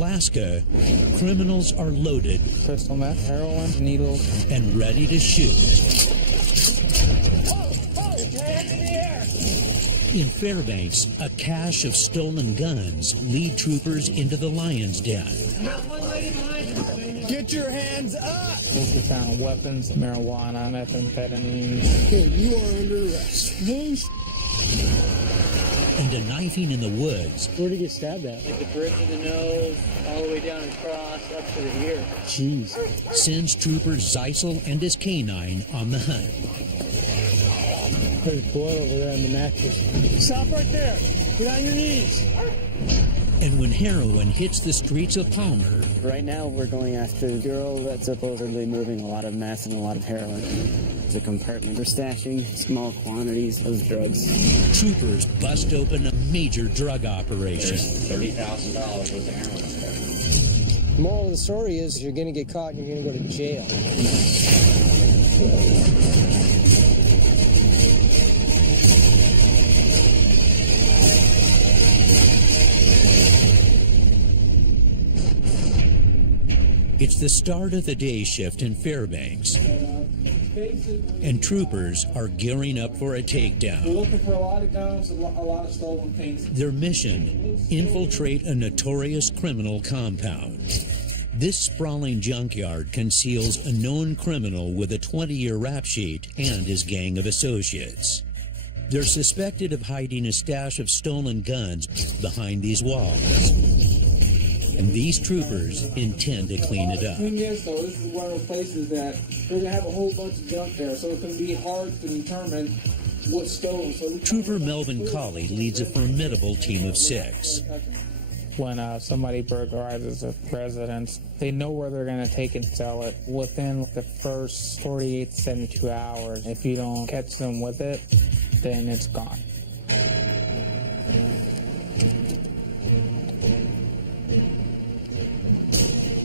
Alaska, criminals are loaded, crystal meth, heroin, needles, and ready to shoot. In Fairbanks, a cache of stolen guns lead troopers into the lion's den. Get your hands up! we found weapons, marijuana, methamphetamine. Okay, you are under arrest. And a knifing in the woods. Where'd he get stabbed at? Like the bridge of the nose, all the way down across, up to the ear. Jeez. Sends troopers Zeisel and his canine on the hunt. There's blood over there on the mattress. Stop right there. Get on your knees. And when heroin hits the streets of Palmer, right now we're going after a girl that's supposedly moving a lot of meth and a lot of heroin. It's a compartment for stashing small quantities of drugs. troopers bust open a major drug operation. $30,000 worth of heroin. The moral of the story is you're going to get caught and you're going to go to jail. It's the start of the day shift in Fairbanks, and troopers are gearing up for a takedown. We're looking for a lot of guns, a lot of stolen things. Their mission, infiltrate a notorious criminal compound. This sprawling junkyard conceals a known criminal with a 20-year rap sheet and his gang of associates. They're suspected of hiding a stash of stolen guns behind these walls. And these troopers intend to clean it up. The thing is, though, this is one of the places that they're going to have a whole bunch of junk there, so it can be hard to determine what's stolen. So Trooper Melvin Colley leads a formidable team of 6. When somebody burglarizes a residence, they know where they're going to take and sell it within the first 48 to 72 hours. If you don't catch them with it, then it's gone.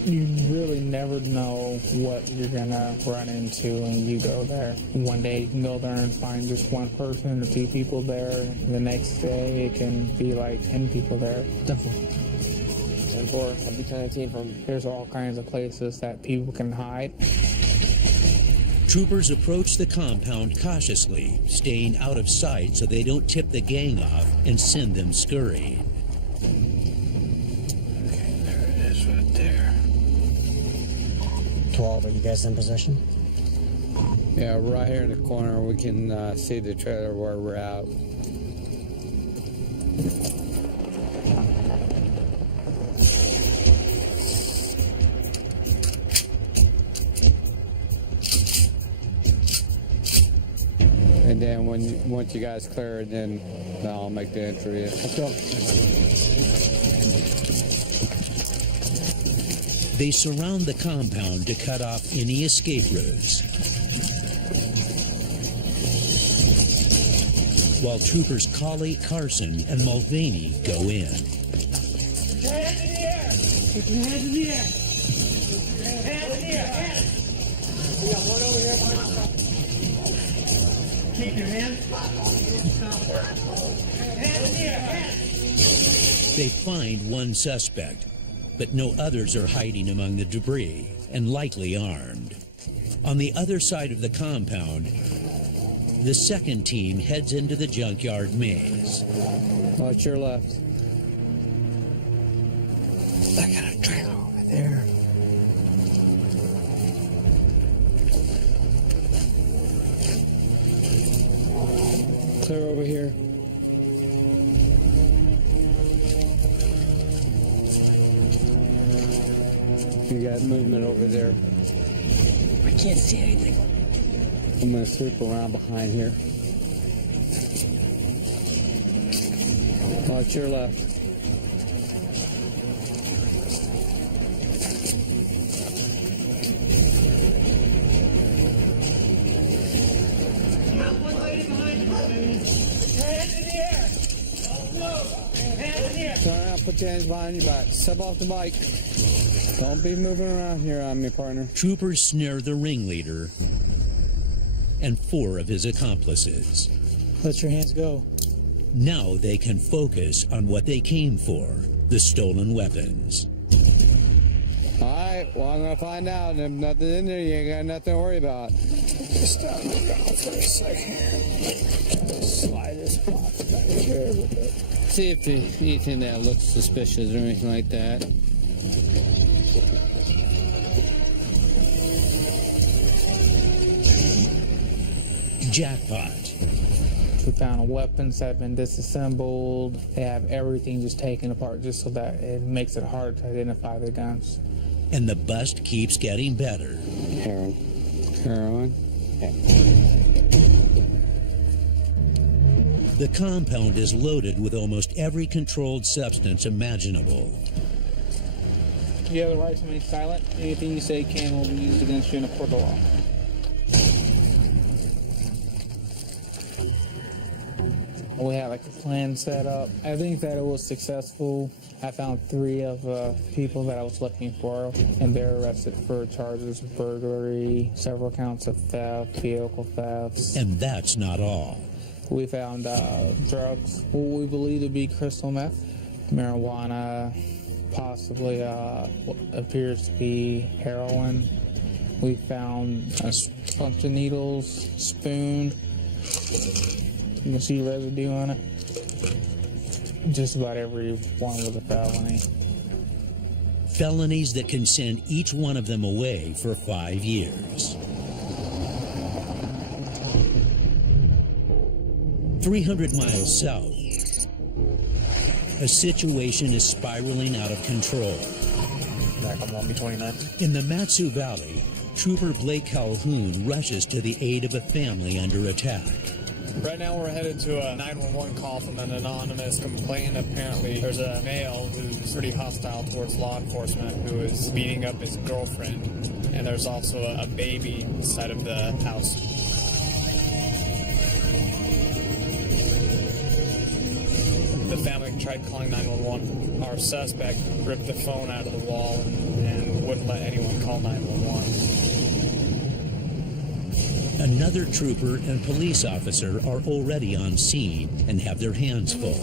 You really never know what you're gonna run into when you go there. One day you can go there and find just one person or 2 people there. The next day it can be like 10 people there. Definitely. 10-4, I'll be trying to team from. There's all kinds of places that people can hide. Troopers approach the compound cautiously, staying out of sight so they don't tip the gang off and send them scurrying. Okay, there it is right there. 12, are you guys in possession? Yeah, right here in the corner, we can see the trailer where we're at. And then once you guys clear it, then I'll make the entry. Let's go. They surround the compound to cut off any escape routes. While troopers Colley, Carson, and Mulvaney go in. Put your hands in the air! Put your hands in the air! Hands in the air! Hands! We got one over here behind the Keep your hands. Hands in the air! Hands! They find one suspect, but no others are hiding among the debris and likely armed. On the other side of the compound, the second team heads into the junkyard maze. Watch your left. I got a trailer over there. Clear over here. You got movement over there. I can't see anything. I'm going to sweep around behind here. Watch your left. One lady behind you. Hands in the air! Don't move! Hands in the air! Turn around, put your hands behind your back. Step off the bike. Don't be moving around here on me, partner. Troopers snare the ringleader and 4 of his accomplices. Let your hands go. Now they can focus on what they came for, the stolen weapons. Well, I'm gonna find out, and if nothing in there, you ain't got nothing to worry about. Just down the ground for a second. Slide this box back here a little bit. See if there's anything that looks suspicious or anything like that. Jackpot. We found weapons that have been disassembled. They have everything just taken apart just so that it makes it hard to identify the guns. And the bust keeps getting better. Heroin. The compound is loaded with almost every controlled substance imaginable. You have the right to remain silent. Anything you say can will be used against you in a court of law. We had like a plan set up. I think that it was successful. I found 3 of the people that I was looking for, and they're arrested for charges of burglary, several counts of theft, vehicle thefts. And that's not all. We found drugs, what we believe to be crystal meth, marijuana, possibly what appears to be heroin. We found a bunch of needles, spoon. You can see residue on it. Just about every one was a felony. Felonies that can send each one of them away for 5 years. 300 miles south, a situation is spiraling out of control. Back on 1B29. In the Matsu Valley, Trooper Blake Calhoun rushes to the aid of a family under attack. Right now we're headed to a 911 call from an anonymous complainant. Apparently there's a male who's pretty hostile towards law enforcement who is beating up his girlfriend. And there's also a baby inside of the house. The family tried calling 911. Our suspect ripped the phone out of the wall and wouldn't let anyone call 911. Another trooper and police officer are already on scene and have their hands full.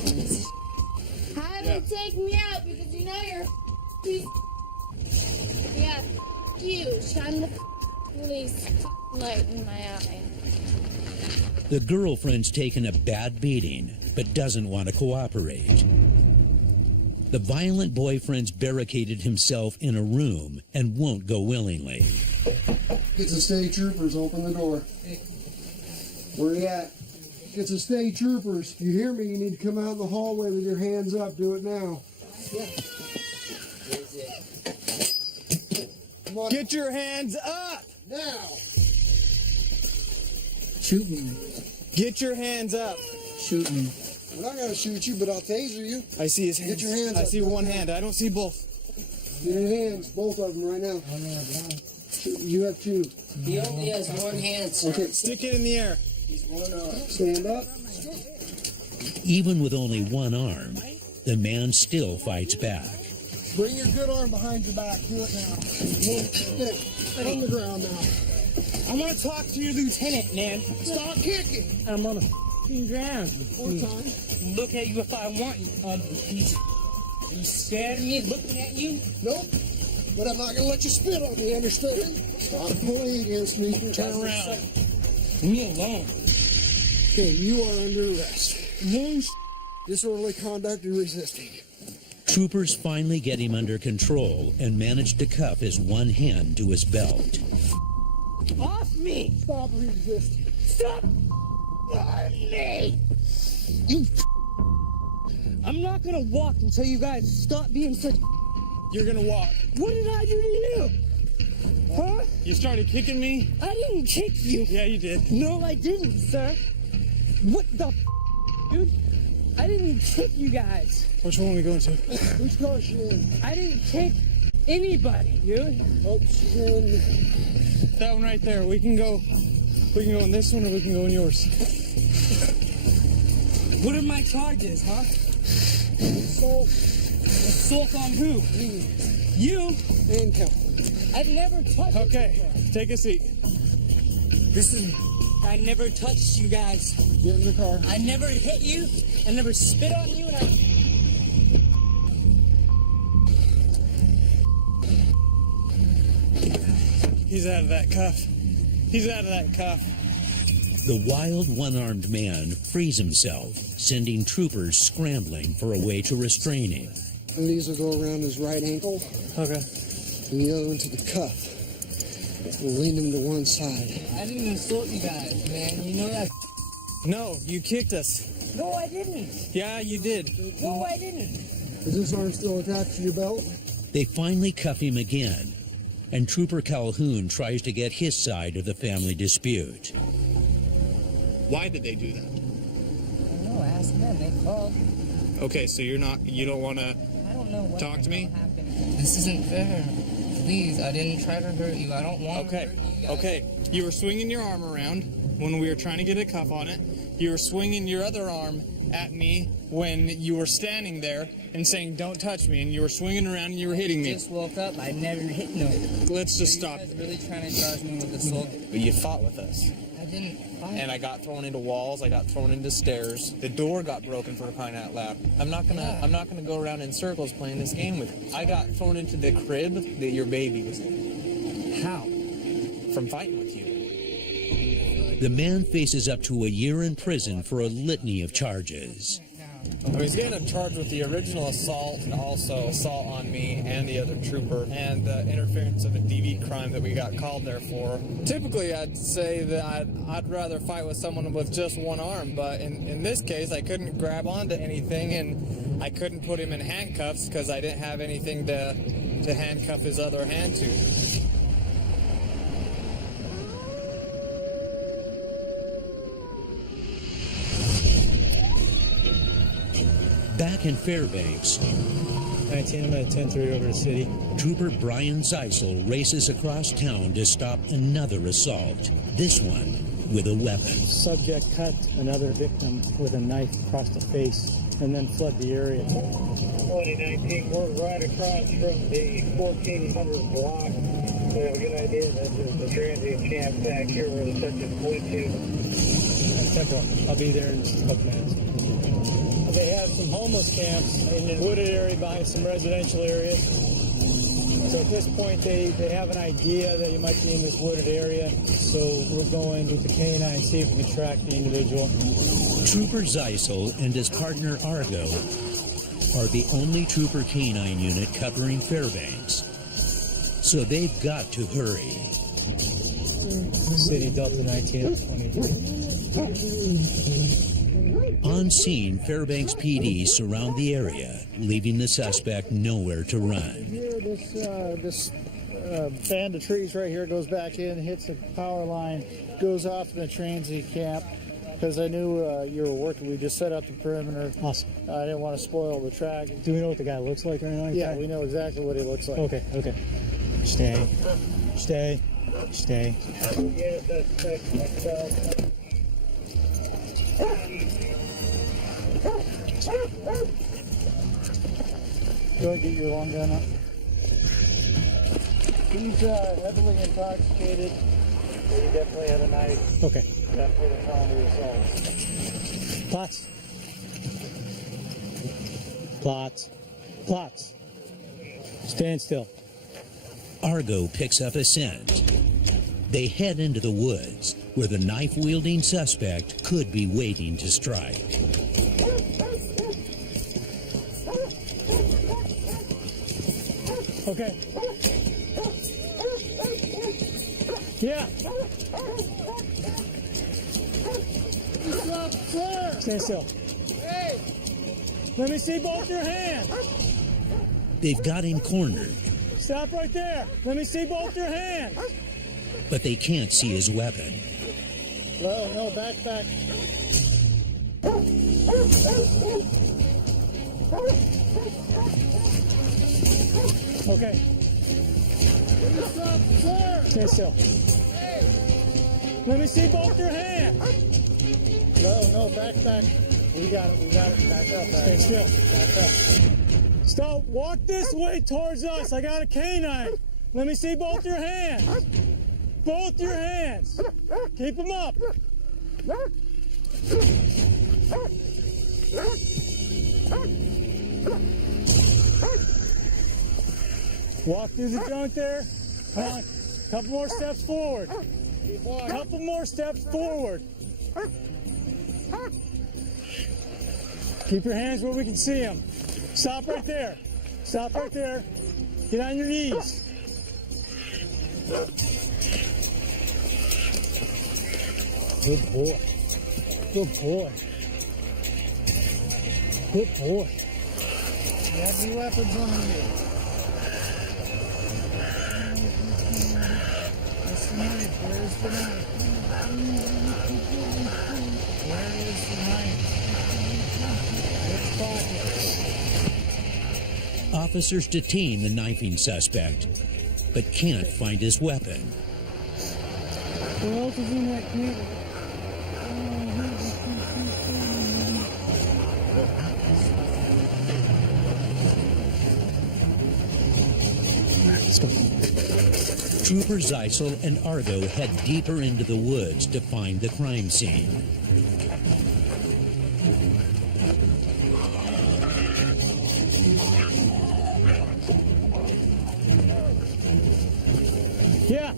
Have him take me out because you know you're yeah, you shine the police light in my eye. The girlfriend's taken a bad beating, but doesn't want to cooperate. The violent boyfriend's barricaded himself in a room and won't go willingly. Get the state troopers, open the door. Where you at? Get the state troopers. You hear me? You need to come out in the hallway with your hands up. Do it now. Yeah. Come on. Get your hands up! Now. Shoot me. Get your hands up! Shoot me. I'm not going to shoot you, but I'll taser you. I see his hands. Get your hands I up. see one hand. I don't see both. Get your hands, both of them right now. You have 2. He only has one hand, sir. Okay, Stick it in the air. He's one arm. stand up. Even with only one arm, the man still fights back. Bring your good arm behind your back. Do it now. Stick on the ground now. I want to talk to your lieutenant, man. Stop kicking. I'm on the f***ing ground. One time. Look at you if I want you. You scared of me looking at you? Nope. But I'm not going to let you spit on me, understand? Stop pulling against me. Turn around. Leave me alone. Okay, you are under arrest. Disorderly conduct and resisting. Troopers finally get him under control and manage to cuff his one hand to his belt. Off me! Stop resisting. Stop me! You I'm not gonna walk until you guys stop being such. You're gonna walk. What did I do to you? Huh? You started kicking me? I didn't kick you. Yeah, you did. No, I didn't, sir. What the dude? I didn't kick you guys. Which one are we going to? Which car is she in? I didn't kick anybody, dude. Oh, she's in. That one right there. We can go in this one or we can go in yours. What are my charges, huh? Assault. Assault on who? Me. You? And count. I've never touched Okay, take a seat. Listen, I never touched you guys. Get in the car. I never hit you. I never spit on you. And He's out of that cuff. He's out of that cuff. The wild one-armed man frees himself, sending troopers scrambling for a way to restrain him. And these will go around his right ankle. Okay. And the other one to the cuff. We'll lean him to one side. I didn't insult you guys, man. You know that. No, you kicked us. No, I didn't. Yeah, you did. No, I didn't. Is this arm still attached to your belt? They finally cuff him again, and Trooper Calhoun tries to get his side of the family dispute. Why did they do that? No, ask them. They called. Okay, so you don't want to I don't know what talk to me? happened. This isn't fair. Please, I didn't try to hurt you. I don't want to hurt you guys. Okay. You were swinging your arm around when we were trying to get a cuff on it. You were swinging your other arm at me when you were standing there and saying, don't touch me, and you were swinging around and you were hitting I me. just woke up. I never hit no. Let's just stop. You guys really trying to charge me with assault? You fought with us. I didn't fight. And I got thrown into walls. I got thrown into stairs. The door got broken, for crying out loud. I'm not gonna go around in circles playing this game with you. I got thrown into the crib that your baby was in. How? From fighting with you. The man faces up to a year in prison for a litany of charges. He's getting charged with the original assault and also assault on me and the other trooper and the interference of a DV crime that we got called there for. Typically, I'd say that I'd rather fight with someone with just one arm, but in this case, I couldn't grab onto anything and I couldn't put him in handcuffs because I didn't have anything to handcuff his other hand to. Back in Fairbanks, 19, I'm at 10-3 over the city. Trooper Brian Zeisel races across town to stop another assault, this one with a weapon. Subject cut another victim with a knife across the face and then fled the area. 2019, we're right across from the 1400 block. We have a good idea this is the transient camp back here where the subject went to. Temple. I'll be there in just a couple minutes. They have some homeless camps in the wooded area behind some residential areas. So at this point, they have an idea that you might be in this wooded area. So we're going with the canine and see if we can track the individual. Trooper Zeisel and his partner Argo are the only trooper canine unit covering Fairbanks. So they've got to hurry. City Delta 19 23. On scene, Fairbanks PD surround the area, leaving the suspect nowhere to run. Here, this band of trees right here goes back in, hits the power line, goes off in the transient camp. Because I knew you were working, we just set up the perimeter. Awesome. I didn't want to spoil the track. Do we know what the guy looks like or anything? Yeah, we know exactly what he looks like. Okay, okay. Stay. Yes, that's myself. Go ahead and get your long gun up. He's heavily intoxicated. So he definitely had a knife. Okay. Definitely the felony assault. Plots. Stand still. Argo picks up a scent. They head into the woods, where the knife-wielding suspect could be waiting to strike. Okay. Yeah. Stand still. Hey. Let me see both your hands. They've got him cornered. Stop right there. Let me see both your hands. But they can't see his weapon. No, back. Okay. Stand still. Let me see both your hands. No, back. We got it. Back up. Stand still. Back up. Stop. Walk this way towards us. I got a canine. Let me see both your hands. Both your hands. Keep them up. Walk through the junk there. Come on. Couple more steps forward. Couple more steps forward. Keep your hands where we can see them. Stop right there. Stop right there. Get on your knees. Good boy. Good boy. Good boy. You have any weapons on you? Where's the knife? Where's the knife? Where is the knife? Which pocket? Officers detain the knifing suspect, but can't find his weapon. What else is in that camera? Trooper Zeisel and Argo head deeper into the woods to find the crime scene. Yeah.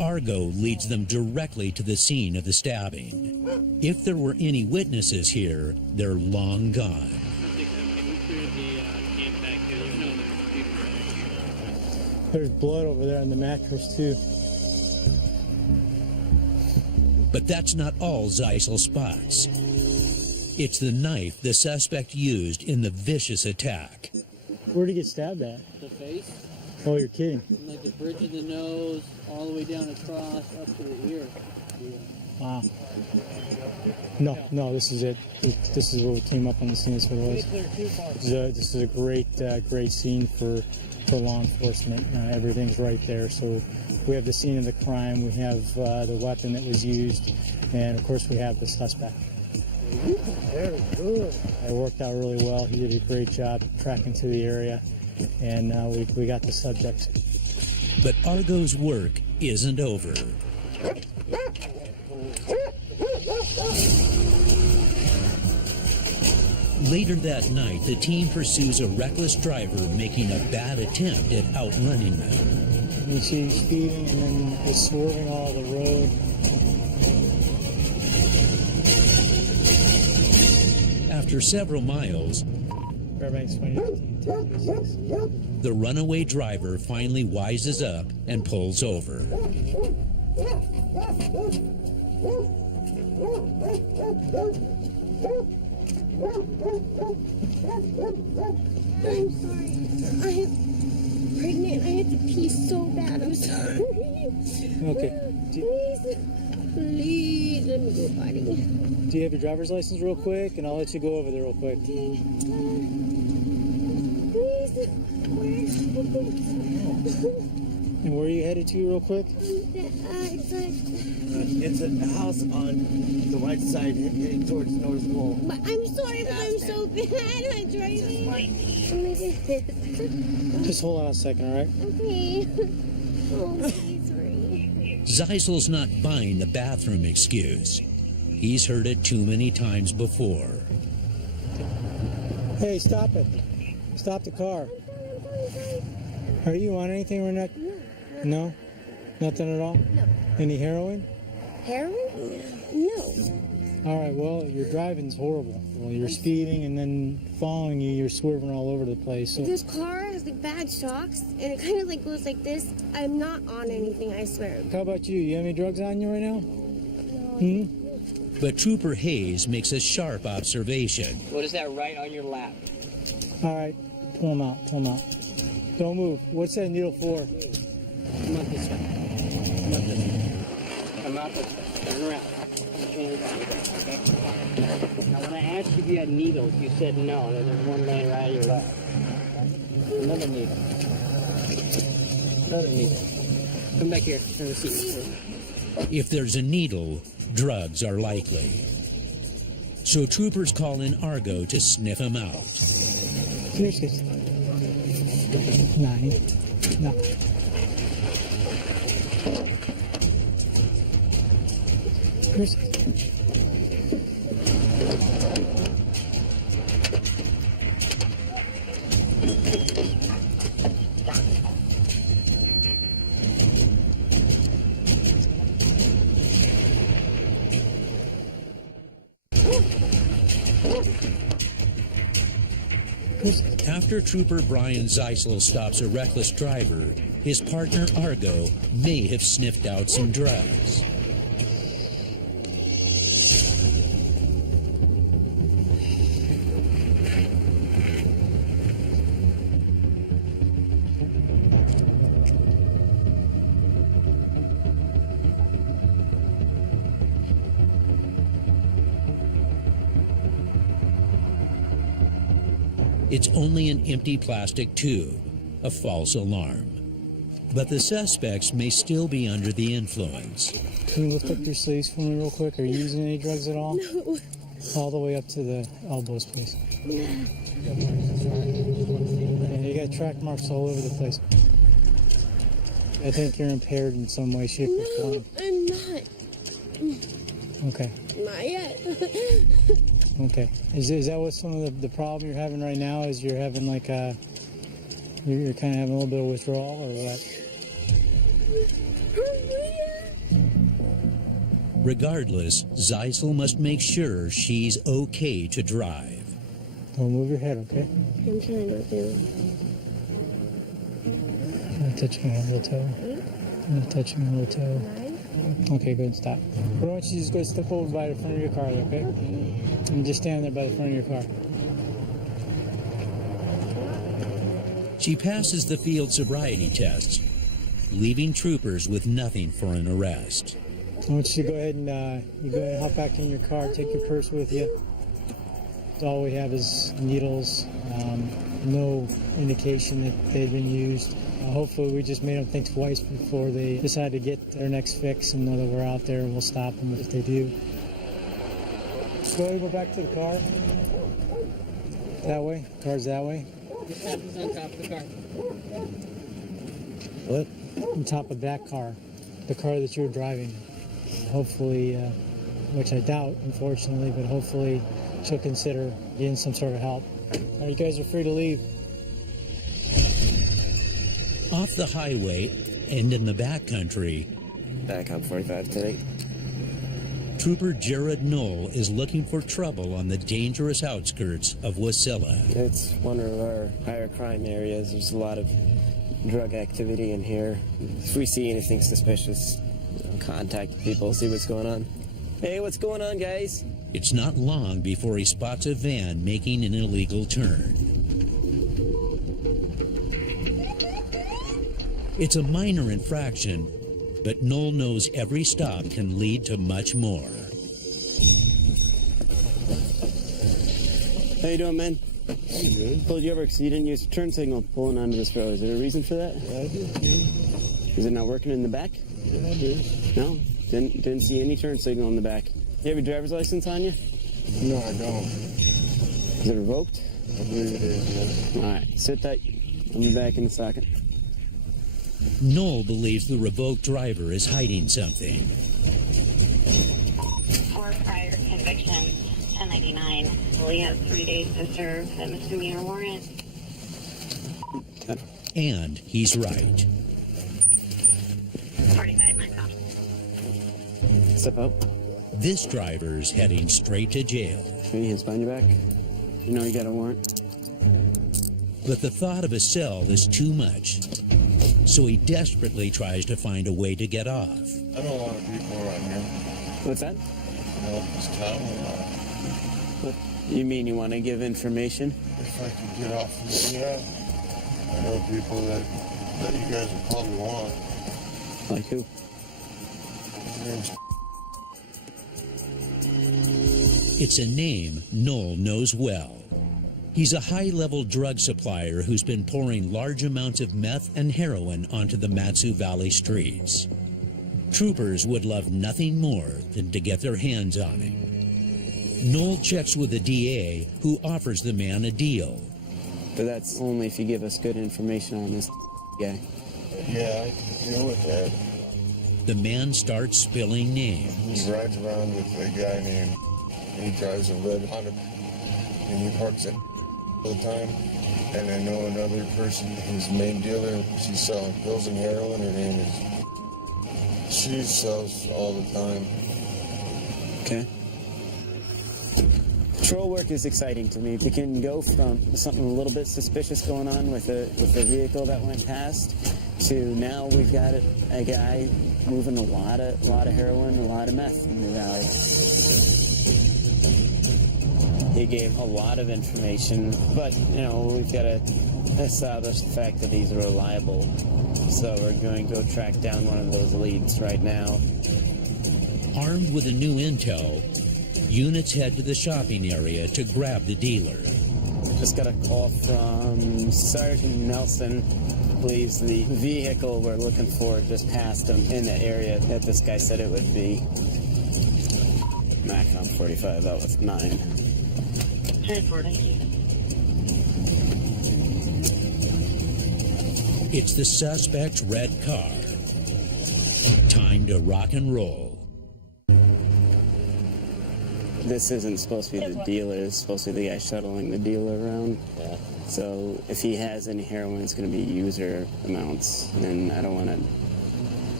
Argo leads them directly to the scene of the stabbing. If there were any witnesses here, they're long gone. There's blood over there on the mattress, too. But that's not all Zeisel spots. It's the knife the suspect used in the vicious attack. Where'd he get stabbed at? The face, Oh, you're kidding. like the bridge of the nose, all the way down across, up to the ear. Wow. No, this is it. This is what we came up on the scene. That's what it was. This is a great scene for law enforcement. Everything's right there. So we have the scene of the crime. We have the weapon that was used, and of course we have the suspect. Very good. It worked out really well. He did a great job tracking to the area, and we got the subject. But Argo's work isn't over. Later that night, the team pursues a reckless driver making a bad attempt at outrunning them. You see he's speeding and then he's swerving all the road. After several miles, Fairbanks 2015. the runaway driver finally wises up and pulls over. I'm sorry. I'm pregnant. I had to pee so bad. I'm sorry. Okay. Please let me go, buddy. Do you have your driver's license real quick? And I'll let you go over there real quick. Okay. Please. And where are you headed to real quick? It's a house on the right side heading towards North Pole. But I'm sorry, but I'm so bad at driving. Just hold on a second, all right? Okay. Oh, please, sorry. Zeisel's not buying the bathroom excuse. He's heard it too many times before. Hey, stop it. Stop the car. Are you on anything or not? No? Nothing at all? No. Any heroin? Heroin? No. All right, well, your driving's horrible. Well, you're speeding and then following you, you're swerving all over the place. So. This car has like bad shocks and it kind of like goes like this. I'm not on anything, I swear. How about you? You have any drugs on you right now? No. But Trooper Hayes makes a sharp observation. What is that right on your lap? All right, pull him out, pull him out. Don't move. What's that needle for? Come out this way. Come out this way. Come out this way. Turn around. Turn around. Okay? Now, when I asked you if you had needles, you said no. There's one laying right on your lap. Another needle. Another needle. Come back here. Have a seat. If there's a needle, drugs are likely. So troopers call in Argo to sniff him out. Seriously. 9. No. After Trooper Brian Zeisel stops a reckless driver, his partner Argo may have sniffed out some drugs. It's only an empty plastic tube, a false alarm. But the suspects may still be under the influence. Can you lift up your sleeves for me real quick? Are you using any drugs at all? No. All the way up to the elbows, please. Yeah. Yeah, you got track marks all over the place. I think you're impaired in some way, shape, or No, form. I'm not. Okay. Not yet. Okay. Is that what some of the problem you're having right now is? You're having like a, you're kind of having a little bit of withdrawal or what? Regardless, Zeisel must make sure she's okay to drive. Don't move your head, okay? I'm trying not to. I'm gonna touch my little toe. I'm gonna touch my little toe. Okay, good, stop. Why don't you just go step over by the front of your car, okay? And just stand there by the front of your car. She passes the field sobriety tests, leaving troopers with nothing for an arrest. I want you to go ahead and hop back in your car, take your purse with you. All we have is needles, no indication that they've been used. Hopefully we just made them think twice before they decide to get their next fix and know that we're out there and we'll stop them if they do. Go ahead and go back to the car. That way, car's that way. What happens on top of the car? What? On top of that car, the car that you were driving. Hopefully, which I doubt, unfortunately, but hopefully she'll consider getting some sort of help. All right, you guys are free to leave. Off the highway and in the backcountry, back on 45 tonight. Trooper Jared Knoll is looking for trouble on the dangerous outskirts of Wasilla. It's one of our higher crime areas. There's a lot of drug activity in here. If we see anything suspicious, contact people, see what's going on. Hey, what's going on, guys? It's not long before he spots a van making an illegal turn. It's a minor infraction, but Knoll knows every stop can lead to much more. How you doing, man? I'm good. Pulled you over because you didn't use the turn signal pulling onto this road. Is there a reason for that? Yeah, I did. Is it not working in the back? Yeah, I did. No, didn't see any turn signal in the back. You have your driver's license on you? No, I don't. Is it revoked? I believe it is, yeah. All right, sit tight. I'll be back in a second. Knoll believes the revoked driver is hiding something. 4 prior convictions, 1099. Only has 3 days to serve a misdemeanor warrant. And he's right. 45 minutes out. Step up. This driver's heading straight to jail. Put your hands behind your back. You know you got a warrant. But the thought of a cell is too much. So he desperately tries to find a way to get off. I know a lot of people around here. What's that? You know, this town. What? You mean you want to give information? If I could get off from here, I know people that you guys would probably want. Like who? His name's It's a name Knoll knows well. He's a high-level drug supplier who's been pouring large amounts of meth and heroin onto the Matsu Valley streets. Troopers would love nothing more than to get their hands on him. Knoll checks with the DA, who offers the man a deal. But that's only if you give us good information on this guy. Yeah, I can deal with that. the man starts spilling names. He rides around with a guy named, he drives a red Honda, and he parks it all the time. And I know another person who's the main dealer. She's selling pills and heroin. Her name is, she sells all the time. Okay. Patrol work is exciting to me. We can go from something a little bit suspicious going on with a vehicle that went past to now we've got a guy moving a lot of heroin, a lot of meth in the valley. He gave a lot of information, but you know we've got to establish the fact that he's reliable. So we're going to go track down one of those leads right now. Armed with a new intel, units head to the shopping area to grab the dealer. Just got a call from Sergeant Nelson. Believes the vehicle we're looking for just passed him in the area that this guy said it would be. MACOM 45, that was 9. 10-4, thank you. It's the suspect's red car. Time to rock and roll. This isn't supposed to be the dealer. It's supposed to be the guy shuttling the dealer around. Yeah. So if he has any heroin, it's going to be user amounts, and I don't want to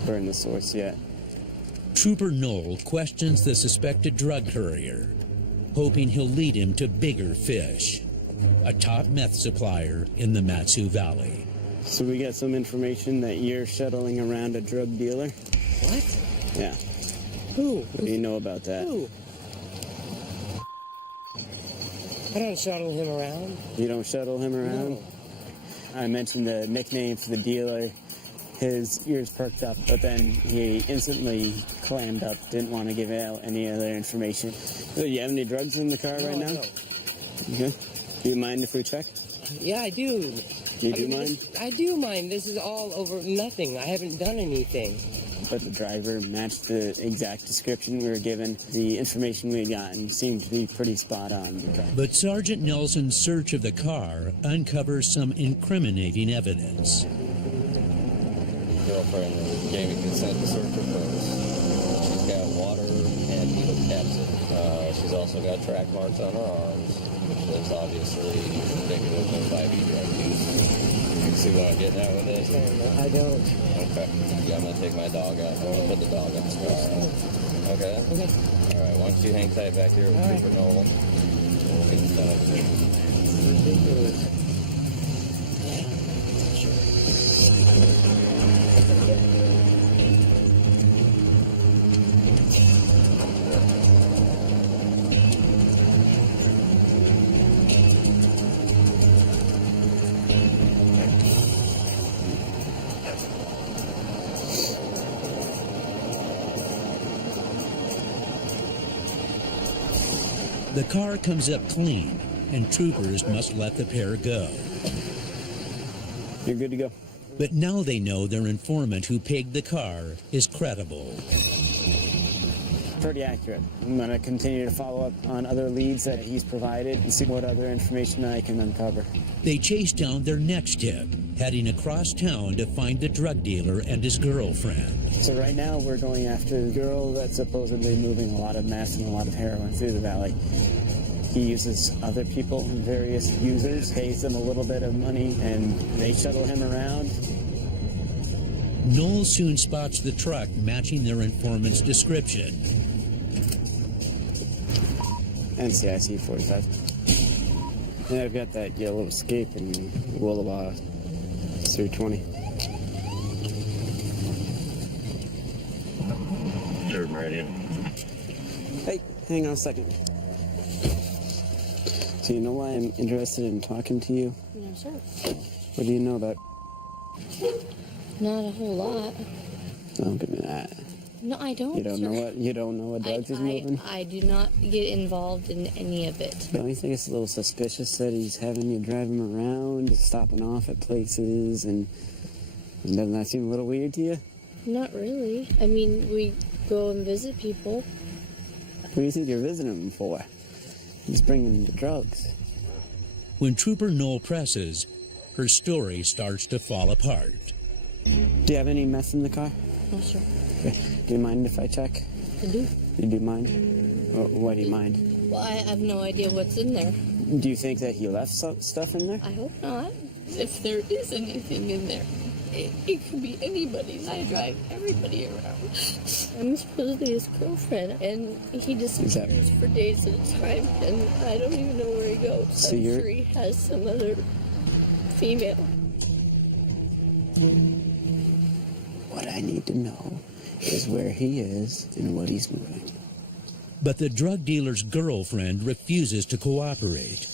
burn the source yet. Trooper Knoll questions the suspected drug courier, hoping he'll lead him to bigger fish, a top meth supplier in the Matsu Valley. So we got some information that you're shuttling around a drug dealer? What? Yeah. Who? What do you know about that? Who? I don't shuttle him around. You don't shuttle him around? No. I mentioned the nickname for the dealer. His ears perked up, but then he instantly clammed up, didn't want to give out any other information. Do you have any drugs in the car right now? No. Okay. Do you mind if we check? Yeah, I do. You do mind? I do mind. This is all over nothing. I haven't done anything. But the driver matched the exact description we were given. The information we had gotten seemed to be pretty spot on. But Sergeant Nelson's search of the car uncovers some incriminating evidence. Girlfriend gave me consent to search her purse. She's got water and needle capsule. She's also got track marks on her arms, which is obviously indicative of IV drug use. You see what I'm getting at with this? I don't. Okay. Yeah, I'm going to take my dog out. I'm going to put the dog on the car. Okay? Okay. All right. Why don't you hang tight back here with Trooper Noel? We'll get this done. Ridiculous. The car comes up clean, and troopers must let the pair go. You're good to go. But now they know their informant who pegged the car is credible. Pretty accurate. I'm going to continue to follow up on other leads that he's provided and see what other information I can uncover. They chase down their next tip, heading across town to find the drug dealer and his girlfriend. So right now we're going after the girl that's supposedly moving a lot of meth and a lot of heroin through the valley. He uses other people, various users, pays them a little bit of money, and they shuttle him around. Knoll soon spots the truck matching their informant's description. NCIC 45. And I've got that yellow Escape in Woolawa 320. Sure, radio. Hey, hang on a second. So you know why I'm interested in talking to you? No, sure. What do you know about? Not a whole lot. Don't give me that. No, I don't. You don't know what? You don't know what drugs he's moving? I do not get involved in any of it. Don't you think it's a little suspicious that he's having you drive him around, stopping off at places, and doesn't that seem a little weird to you? Not really. I mean, we go and visit people. What do you think you're visiting him for? He's bringing the drugs. When Trooper Knoll presses, her story starts to fall apart. Do you have any meth in the car? Not sure. Okay. Do you mind if I check? I do. You do mind? Why do you mind? Well, I have no idea what's in there. Do you think that he left stuff in there? I hope not. If there is anything in there, it could be anybody's. I drive everybody around. I'm supposedly his girlfriend, and he disappears for days at a time, and I don't even know where he goes. So I'm sure he has some other female. What I need to know is where he is and what he's moving. But the drug dealer's girlfriend refuses to cooperate.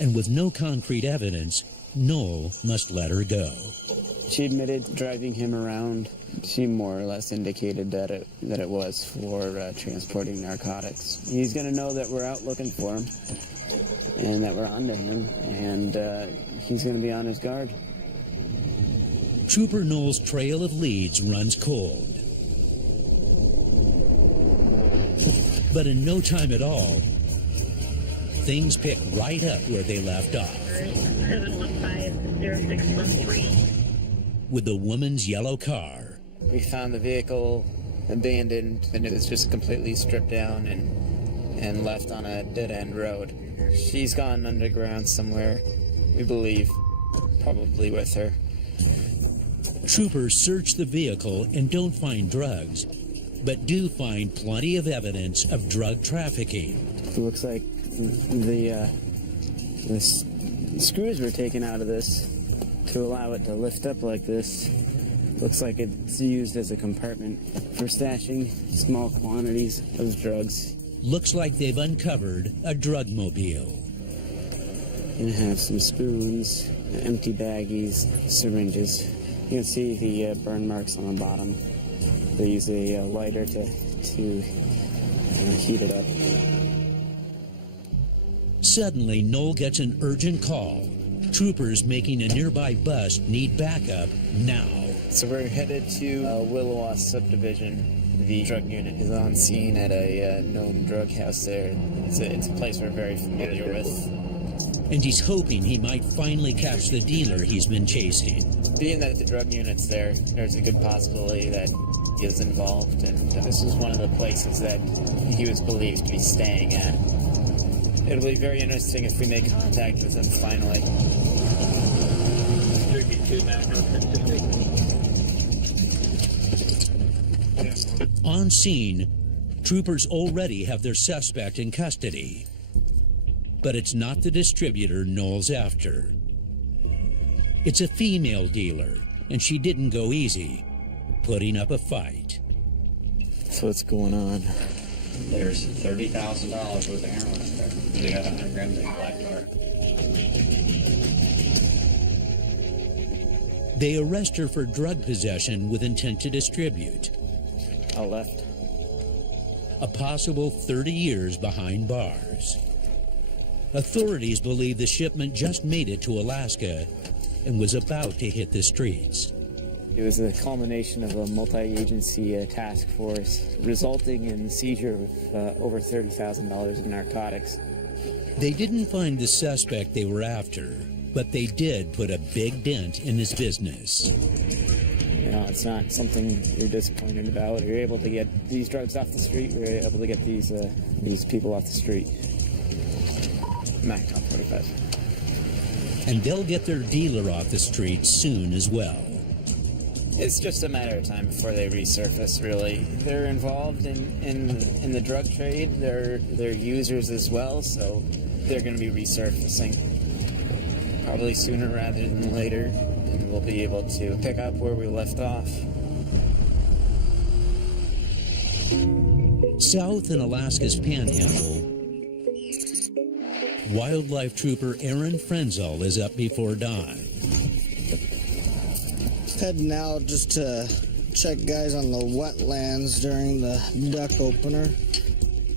And with no concrete evidence, Noel must let her go. She admitted driving him around. She more or less indicated that it was for transporting narcotics. He's going to know that we're out looking for him and that we're onto him, and he's going to be on his guard. Trooper Noel's trail of leads runs cold. But in no time at all, things pick right up where they left off. 715-0613. With the woman's yellow car. We found the vehicle abandoned, and it was just completely stripped down and left on a dead-end road. She's gone underground somewhere, we believe, probably with her. Troopers search the vehicle and don't find drugs, but do find plenty of evidence of drug trafficking. It looks like the screws were taken out of this to allow it to lift up like this. Looks like it's used as a compartment for stashing small quantities of drugs. Looks like they've uncovered a drug mobile. And have some spoons, empty baggies, syringes. You can see the burn marks on the bottom. They use a lighter to heat it up. Suddenly, Noel gets an urgent call. Troopers making a nearby bus need backup now. So we're headed to Willowa subdivision. The drug unit is on scene at a known drug house there. It's a place we're very familiar with. And he's hoping he might finally catch the dealer he's been chasing. Being that the drug unit's there, there's a good possibility that he is involved, and this is one of the places that he was believed to be staying at. It'll be very interesting if we make contact with him finally. On scene, troopers already have their suspect in custody. But it's not the distributor Noel's after. It's a female dealer, and she didn't go easy, putting up a fight. So what's going on? There's $30,000 worth of heroin in there. They got 100 grams in a black car. They arrest her for drug possession with intent to distribute. All left. A possible 30 years behind bars. Authorities believe the shipment just made it to Alaska and was about to hit the streets. It was a culmination of a multi-agency task force, resulting in the seizure of over $30,000 in narcotics. They didn't find the suspect they were after, but they did put a big dent in his business. You know, it's not something you're disappointed about. You're able to get these drugs off the street. We're able to get these people off the street. Mac 45. And they'll get their dealer off the streets soon as well. It's just a matter of time before they resurface, really. They're involved in the drug trade. They're users as well, so they're going to be resurfacing. Probably sooner rather than later, and we'll be able to pick up where we left off. South in Alaska's Panhandle, wildlife trooper Aaron Frenzel is up before dawn. Heading out just to check guys on the wetlands during the duck opener.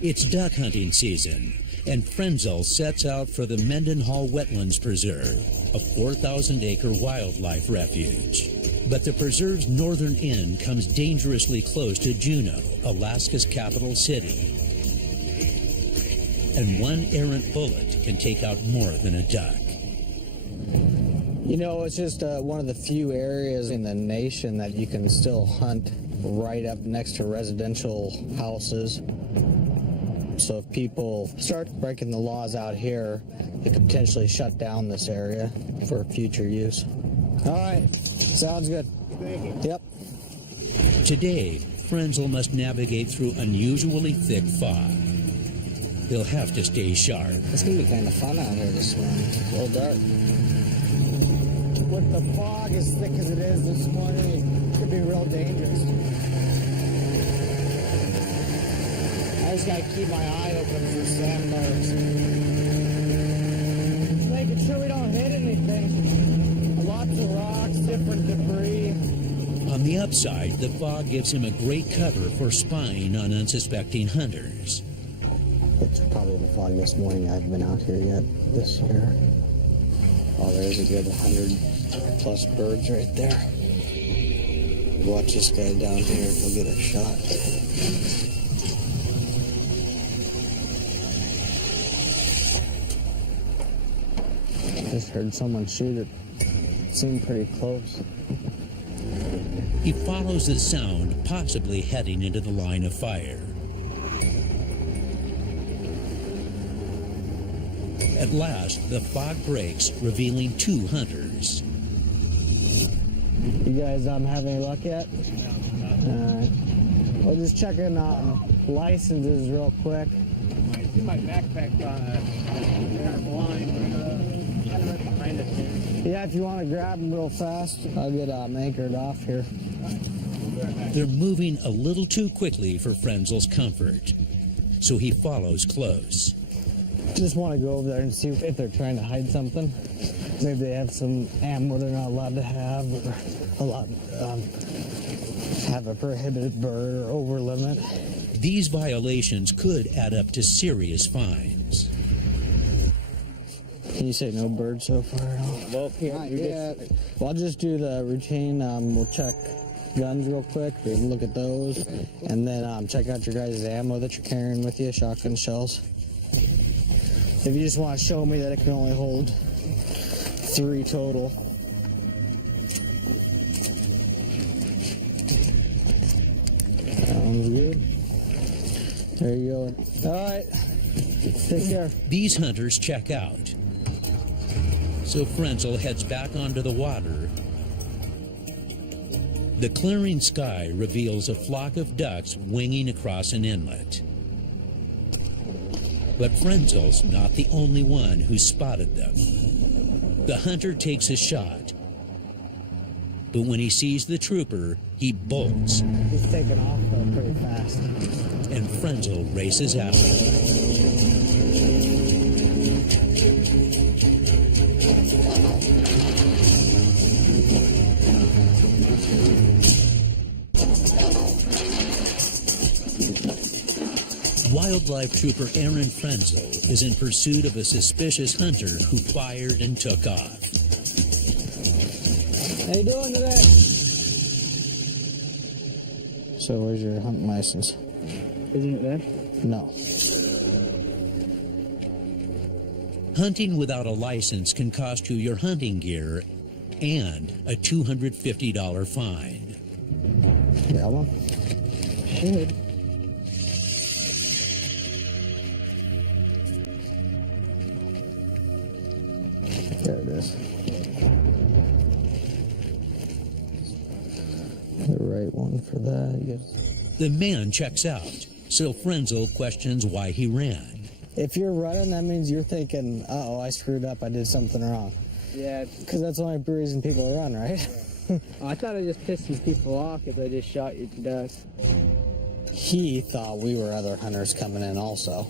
It's duck hunting season, and Frenzel sets out for the Mendenhall Wetlands Preserve, a 4,000-acre wildlife refuge. But the preserve's northern end comes dangerously close to Juneau, Alaska's capital city. And one errant bullet can take out more than a duck. You know, it's just one of the few areas in the nation that you can still hunt right up next to residential houses. So if people start breaking the laws out here, it could potentially shut down this area for future use. All right, sounds good. Thank you. Yep. Today, Frenzel must navigate through unusually thick fog. He'll have to stay sharp. It's gonna be kind of fun out here this morning. It's a little dark. With the fog as thick as it is this morning, it could be real dangerous. I just gotta keep my eye open for sandbars. Making sure we don't hit anything. Lots of rocks, different debris. On the upside, the fog gives him a great cover for spying on unsuspecting hunters. It's probably the foggiest morning I've been out here yet this year. Oh, there's a good 100+ birds right there. Watch this guy down here. He'll get a shot. Just heard someone shoot it. Seemed pretty close. He follows the sound, possibly heading into the line of fire. At last, the fog breaks, revealing 2 hunters. You guys have any luck yet? Alright. We'll just check in licenses real quick. I see my backpack on the line right behind us here. Yeah, if you want to grab them real fast, I'll get anchored off here. They're moving a little too quickly for Frenzel's comfort, so he follows close. Just want to go over there and see if they're trying to hide something. Maybe they have some ammo they're not allowed to have, or have a prohibited bird or over limit. These violations could add up to serious fines. Can you say no birds so far at all? Well, here, Well, I'll just do the routine. We'll check guns real quick. We can look at those, and then check out your guys' ammo that you're carrying with you, shotgun shells. If you just want to show me that it can only hold 3 total. Sounds good. There you go. All right. Take care. These hunters check out. So Frenzel heads back onto the water. The clearing sky reveals a flock of ducks winging across an inlet. But Frenzel's not the only one who spotted them. The hunter takes a shot, but when he sees the trooper, he bolts. He's taking off though pretty fast. And Frenzel races out. Wildlife trooper Aaron Frenzel is in pursuit of a suspicious hunter who fired and took off. How you doing today? So where's your hunting license? Isn't it there? No. Hunting without a license can cost you your hunting gear and a $250 fine. Got one? Should. There it is. The right one for that. Yes. The man checks out, so Frenzel questions why he ran. If you're running, that means you're thinking, uh-oh, I screwed up, I did something wrong. Yeah. Because that's the only reason people run, right? I thought I just pissed some people off because I just shot you to death. He thought we were other hunters coming in also,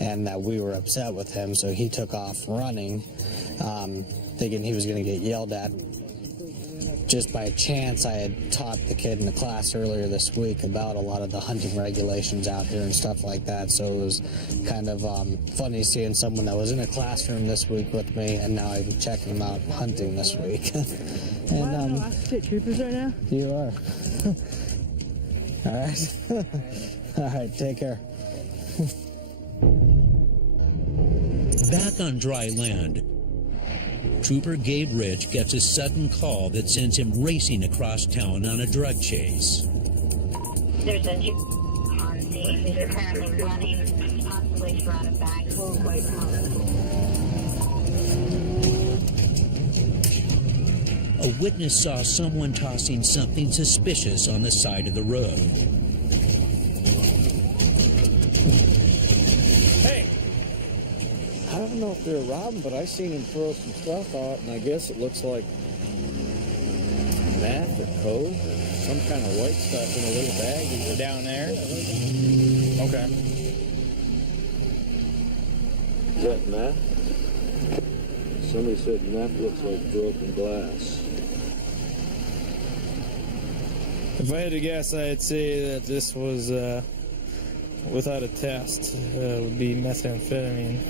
and that we were upset with him, so he took off running, thinking he was going to get yelled at. Just by chance, I had taught the kid in the class earlier this week about a lot of the hunting regulations out here and stuff like that, so it was kind of funny seeing someone that was in a classroom this week with me, and now I'm checking him out hunting this week. And state troopers right now? You are. All right. All right, take care. Back on dry land, Trooper Gabe Rich gets a sudden call that sends him racing across town on a drug chase. There's a jeep on scene. He's apparently running, possibly from a bag full of white powder. A witness saw someone tossing something suspicious on the side of the road. Hey! I don't know if they're robbing, but I seen him throw some stuff out, and I guess it looks like meth or coke or some kind of white stuff in a little bag. Is it down there? Okay. Is that meth? Somebody said meth looks like broken glass. If I had to guess, I'd say that this was, without a test, would be methamphetamine.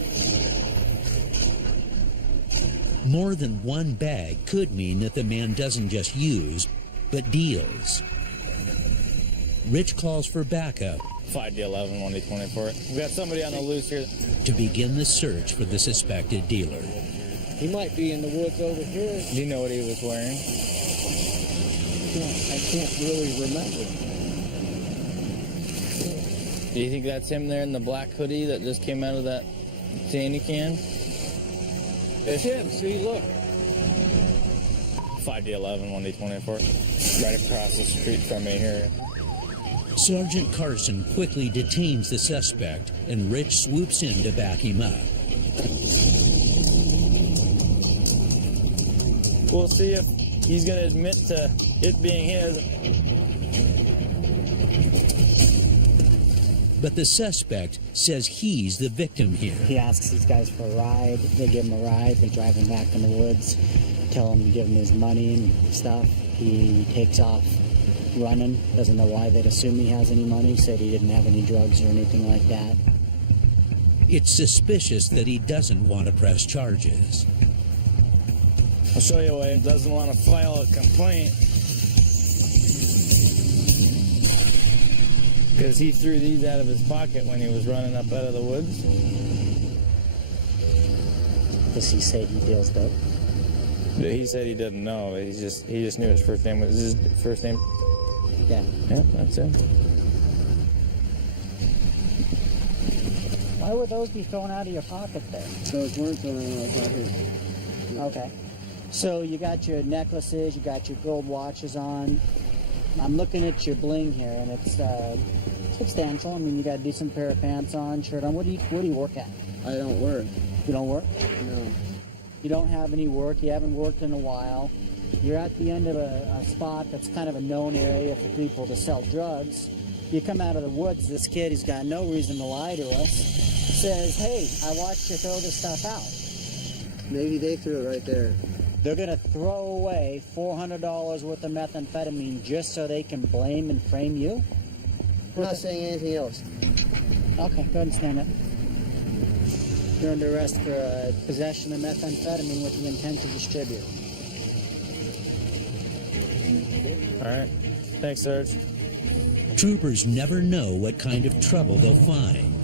More than one bag could mean that the man doesn't just use, but deals. Rich calls for backup 5D11, 1D24. We got somebody on the loose here. to begin the search for the suspected dealer. He might be in the woods over here. Do you know what he was wearing? I can't really remember. Do you think that's him there in the black hoodie that just came out of that Danny can? It's him. See, look. 5D11, 1D24. Right across the street from me here. Sergeant Carson quickly detains the suspect, and Rich swoops in to back him up. We'll see if he's going to admit to it being his. But the suspect says he's the victim here. He asks these guys for a ride. They give him a ride. They drive him back in the woods, tell him to give him his money and stuff. He takes off running. Doesn't know why they'd assume he has any money. Said he didn't have any drugs or anything like that. It's suspicious that he doesn't want to press charges. I'll show you why he doesn't want to file a complaint. Because he threw these out of his pocket when he was running up out of the woods. Does he say he deals dope? But he said he didn't know. He just knew his first name was his first name. Yeah. Yeah, that's it. Why would those be thrown out of your pocket there? Those weren't thrown out here. Okay. So you got your necklaces, you got your gold watches on. I'm looking at your bling here, and it's substantial. I mean, you got a decent pair of pants on, shirt on. What do you work at? I don't work. You don't work? No. You don't have any work. You haven't worked in a while. You're at the end of a spot that's kind of a known area for people to sell drugs. You come out of the woods. This kid, he's got no reason to lie to us, says, "Hey, I watched you throw this stuff out." Maybe they threw it right there. They're going to throw away $400 worth of methamphetamine just so they can blame and frame you? I'm not saying anything else. Okay, go ahead and stand up. You're under arrest for possession of methamphetamine with the intent to distribute. All right. Thanks, Sarge. Troopers never know what kind of trouble they'll find.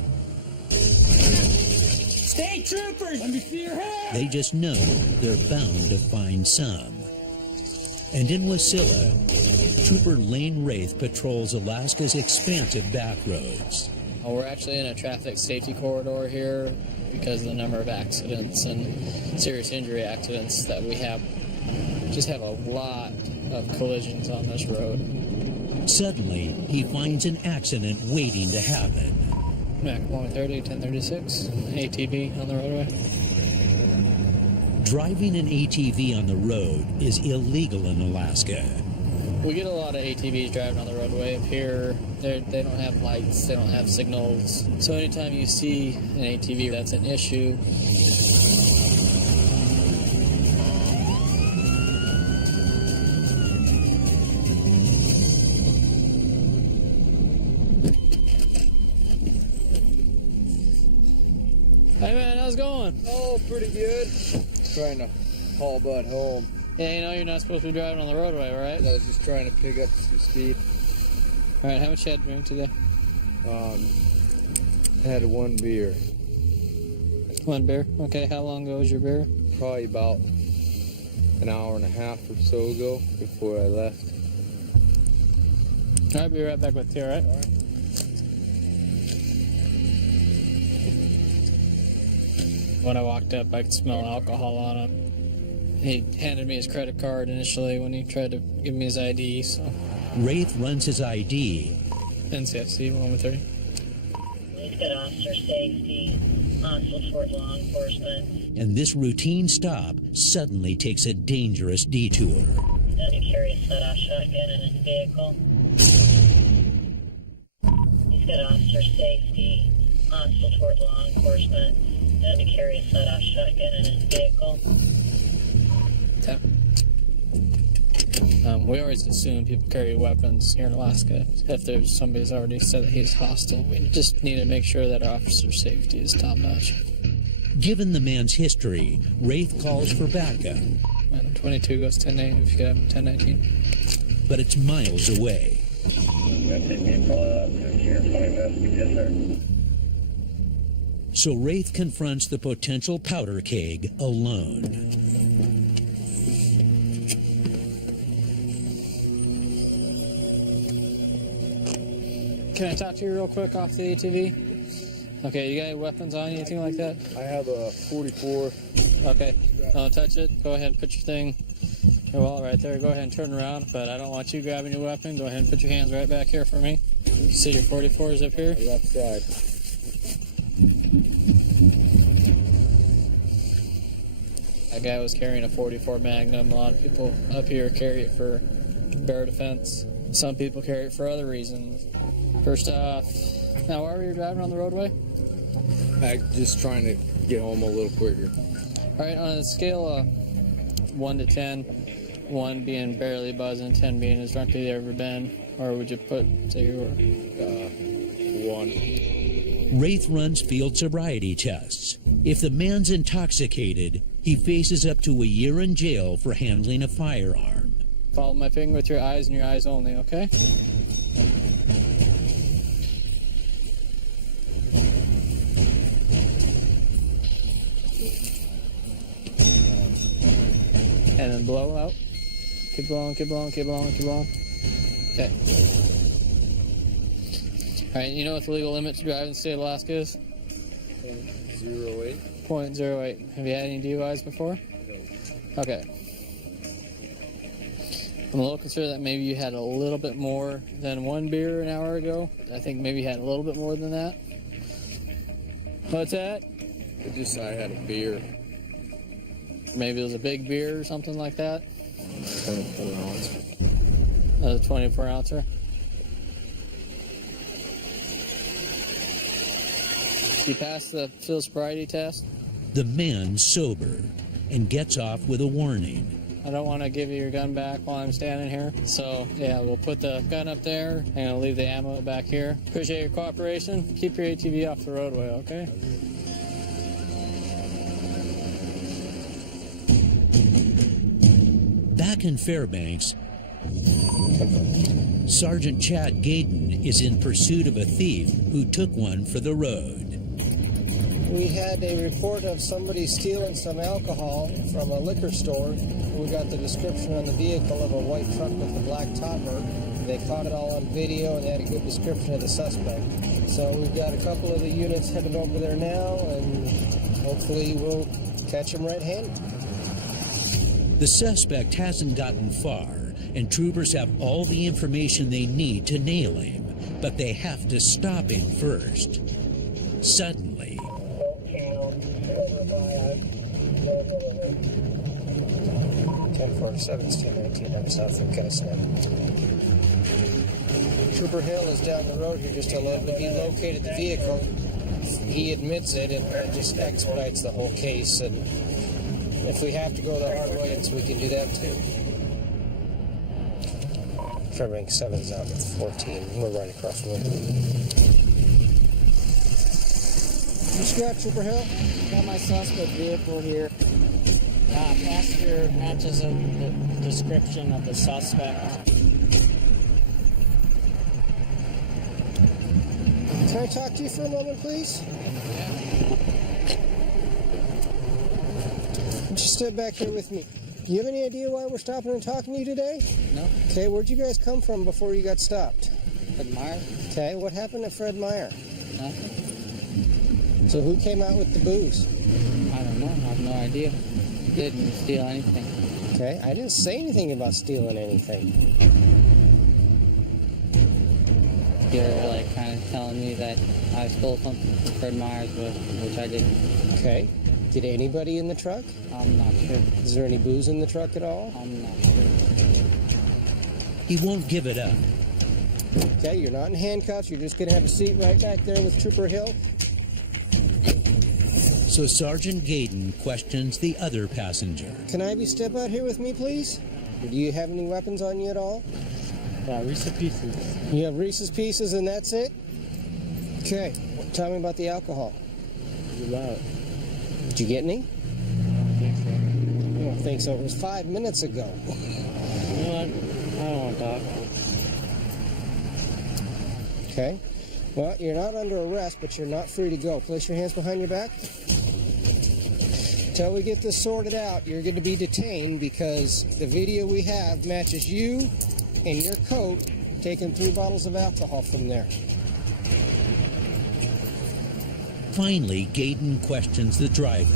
State troopers! Let me see your hand! They just know they're bound to find some. And in Wasilla, Trooper Lane Wraith patrols Alaska's expansive back roads. We're actually in a traffic safety corridor here because of the number of accidents and serious injury accidents that we have. Just have a lot of collisions on this road. Suddenly, he finds an accident waiting to happen. Mac 130, 1036, ATV on the roadway. Driving an ATV on the road is illegal in Alaska. We get a lot of ATVs driving on the roadway up here. They don't have lights, they don't have signals. So anytime you see an ATV, that's an issue. Hey man, how's it going? Oh, pretty good. Trying to haul Bud home. Yeah, you know you're not supposed to be driving on the roadway, right? I was just trying to pick up some speed. All right, how much you had to drink today? Had one beer. One beer? Okay, how long ago was your beer? Probably about an hour and a half or so ago before I left. I'll be right back with you, all right? When I walked up, I could smell alcohol on him. He handed me his credit card initially when he tried to give me his ID, so... Wraith runs his ID. NCFC 130. He's got officer safety, hostile toward law enforcement. And this routine stop suddenly takes a dangerous detour. Then he carries a set-off shotgun in his vehicle. He's got officer safety, hostile toward law enforcement. Then he carries a set-off shotgun in his vehicle. We always assume people carry weapons here in Alaska. If there's somebody's already said that he's hostile, we just need to make sure that our officer safety is top-notch. Given the man's history, Wraith calls for backup. And 22 goes 10-8 if you could have 10-19. But it's miles away. So Wraith confronts the potential powder keg alone. Can I talk to you real quick off the ATV? Okay, you got any weapons on you, anything like that? I have a 44. Okay, don't touch it. Go ahead and put your thing, your wallet right there. Go ahead and turn around, but I don't want you grabbing your weapon. Go ahead and put your hands right back here for me. You see your 44 is up here? Left side. That guy was carrying a 44 Magnum. A lot of people up here carry it for bear defense. Some people carry it for other reasons. First off, now why were you driving on the roadway? I'm just trying to get home a little quicker. All right, on a scale of 1 to 10, 1 being barely buzzing, 10 being as drunk as you ever been, or would you put, say you were? 1. Wraith runs field sobriety tests. If the man's intoxicated, he faces up to a year in jail for handling a firearm. Follow my finger with your eyes and your eyes only, okay? And then blow out. Keep blowing, keep blowing, keep blowing, keep blowing. Okay. Alright, you know what the legal limit to drive in the state of Alaska is? 0.08. 0.08. Have you had any DUIs before? No. Okay. I'm a little concerned that maybe you had a little bit more than 1 beer an hour ago. I think maybe you had a little bit more than that. What's that? I had a beer. Maybe it was a big beer or something like that. 24 ounce. A 24 ouncer. You passed the field sobriety test? The man's sober and gets off with a warning. I don't want to give you your gun back while I'm standing here. So, yeah, we'll put the gun up there and I'll leave the ammo back here. Appreciate your cooperation. Keep your ATV off the roadway, okay? Back in Fairbanks, Sergeant Chad Gaydon is in pursuit of a thief who took one for the road. We had a report of somebody stealing some alcohol from a liquor store. We got the description on the vehicle of a white truck with a black topper. They caught it all on video and they had a good description of the suspect. So we've got a couple of the units headed over there now and hopefully we'll catch him red-handed. The suspect hasn't gotten far, and troopers have all the information they need to nail him, but they have to stop him first. Suddenly, 1047, 1019, I'm south of Kessler. Trooper Hill is down the road here just a little bit. He located the vehicle. He admits it, and it just expedites the whole case. And if we have to go the hard way, we can do that too. Fairbanks 7's out with 14. We're right across from him. What you got, Trooper Hill? Got my suspect vehicle here. Passenger matches the description of the suspect. Can I talk to you for a moment, please? Just step back here with me. Do you have any idea why we're stopping and talking to you today? No. Okay, where'd you guys come from before you got stopped? Fred Meyer. Okay, what happened at Fred Meyer? Nothing. So who came out with the booze? I don't know. I have no idea. Didn't steal anything. Okay, I didn't say anything about stealing anything. You're like kind of telling me that I stole something from Fred Meyer's, which I didn't. Okay. Did anybody in the truck? I'm not sure. Is there any booze in the truck at all? I'm not sure. He won't give it up. Okay, you're not in handcuffs. You're just going to have a seat right back there with Trooper Hill. So Sergeant Gaydon questions the other passenger. Can Ivy step out here with me, please? Do you have any weapons on you at all? Reese's Pieces. You have Reese's Pieces and that's it? Okay. Tell me about the alcohol. Did you get any? I don't think so. It was 5 minutes ago. You know what? I don't want to talk. Okay. Well, you're not under arrest, but you're not free to go. Place your hands behind your back. Until we get this sorted out, you're going to be detained because the video we have matches you and your coat taking 3 bottles of alcohol from there. Finally, Gaydon questions the driver.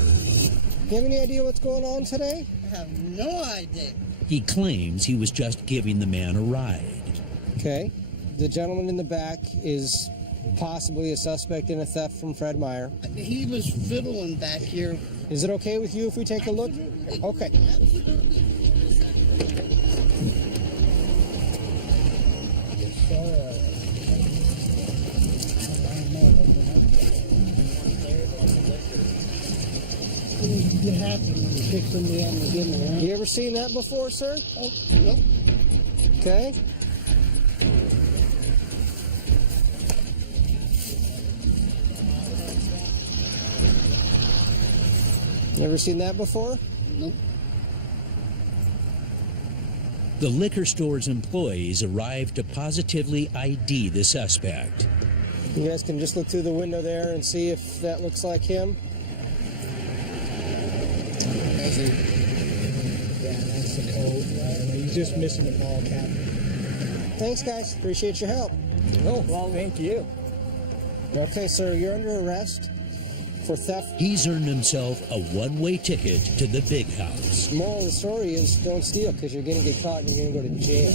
You have any idea what's going on today? I have no idea. He claims he was just giving the man a ride. Okay. The gentleman in the back is possibly a suspect in a theft from Fred Meyer. He was fiddling back here. Is it okay with you if we take a look? Okay. You ever seen that before, sir? Oh, nope. Okay. You ever seen that before? Nope. The liquor store's employees arrive to positively ID the suspect. You guys can just look through the window there and see if that looks like him. That's the coat. He's just missing the ball cap. Thanks, guys. Appreciate your help. Oh, well, thank you. Okay, sir, you're under arrest for theft. He's earned himself a one-way ticket to the big house. Moral of the story is don't steal because you're going to get caught and you're going to go to jail.